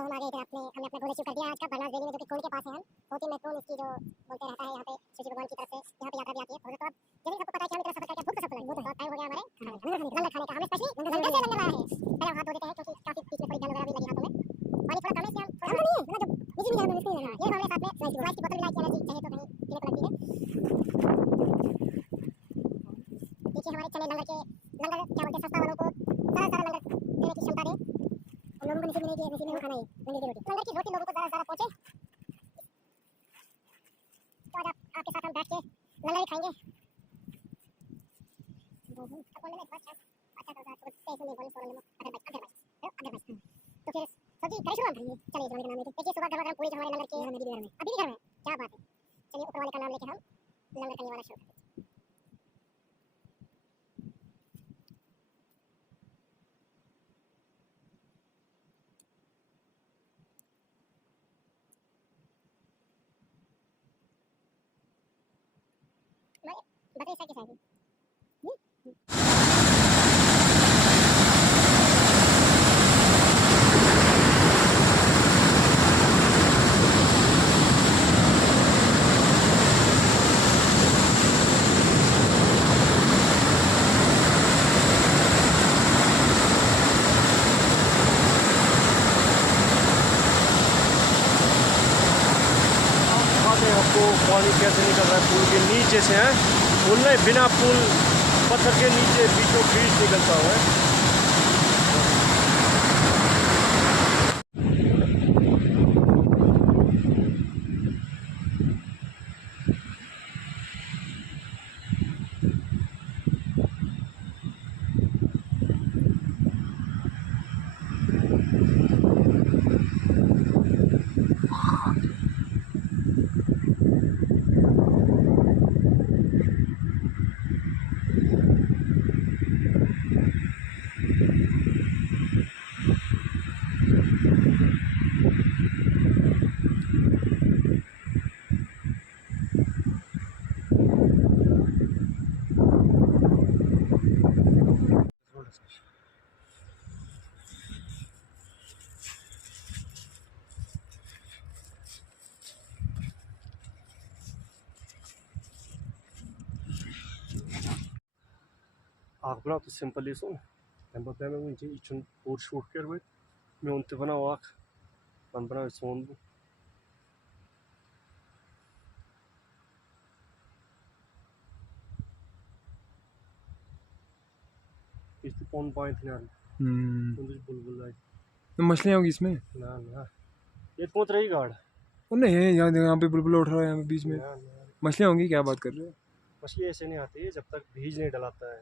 तो हम आ गए थे हमने अपना गोल अचीव कर दिया आज का बनास वैली में, जो कि खून के पास है। हम बहुत ही महत्वपूर्ण इसकी जो बोलते रहता है यहाँ पे शिव जी भगवान की तरफ से यहाँ पे यात्रा भी आती है। तो अब जल्दी सबको पता है कि हम इतना सफर करके भूख सफल बहुत टाइम हो गया हमारे लंगर खाने का। हमें स्पेशली लंगर से लंगर आया है। पहले हाथ धो देते हैं क्योंकि काफी बीच में थोड़ी जल वगैरह भी लगी हाथों में। पानी थोड़ा कम है इसलिए हम थोड़ा नहीं है मतलब नीचे नहीं जाना इसलिए ये हमारे साथ में स्लाइस की बोतल भी लाई एनर्जी चाहिए तो कहीं पीने को लगती है। देखिए हमारे चने लंगर क्या बोलते हैं सस्ता वालों को सारा लंगर देने की क्षमता दे। हम लोगों को नसीब नहीं है, नसीब में खाना है लंगर की रोटी लोगों को ज़्यादा पहुंचे। तो आज आपके साथ हम बैठ के लंगर ही खाएंगे। अब बोलने में अच्छा तो पैसे नहीं बोलने सोलह में अगर तो फिर सब्जी करी शुरू हम खाएंगे। चलिए इस वाले का नाम लेते देखिए सुबह गरम पूरी जो हमारे लंगर के अभी भी घर में क्या बात है। चलिए ऊपर वाले का नाम लेके हम लंगर करने वाला शुरू करते हैं। बकरी साइड के साइड आपको पानी कैसे निकल रहा है पुल के नीचे से है। पुल नहीं, बिना पुल पत्थर के नीचे बीचों बीच निकलता हुआ है। Ak bana tu simply son. Ben bakayım önce için borç worker ve mi on te bana ak. Ben bana son bu. İşte pon point ne तो बुलबुल आई तो मछलियाँ होगी इसमें? ना ये पहुंच रही गाड़ वो नहीं है, यहाँ पे बुलबुल उठ रहा है यहाँ पे बीच में। मछलियाँ होंगी, क्या बात कर रहे हो? मछली ऐसे नहीं आती है जब तक बीज नहीं डलाता है।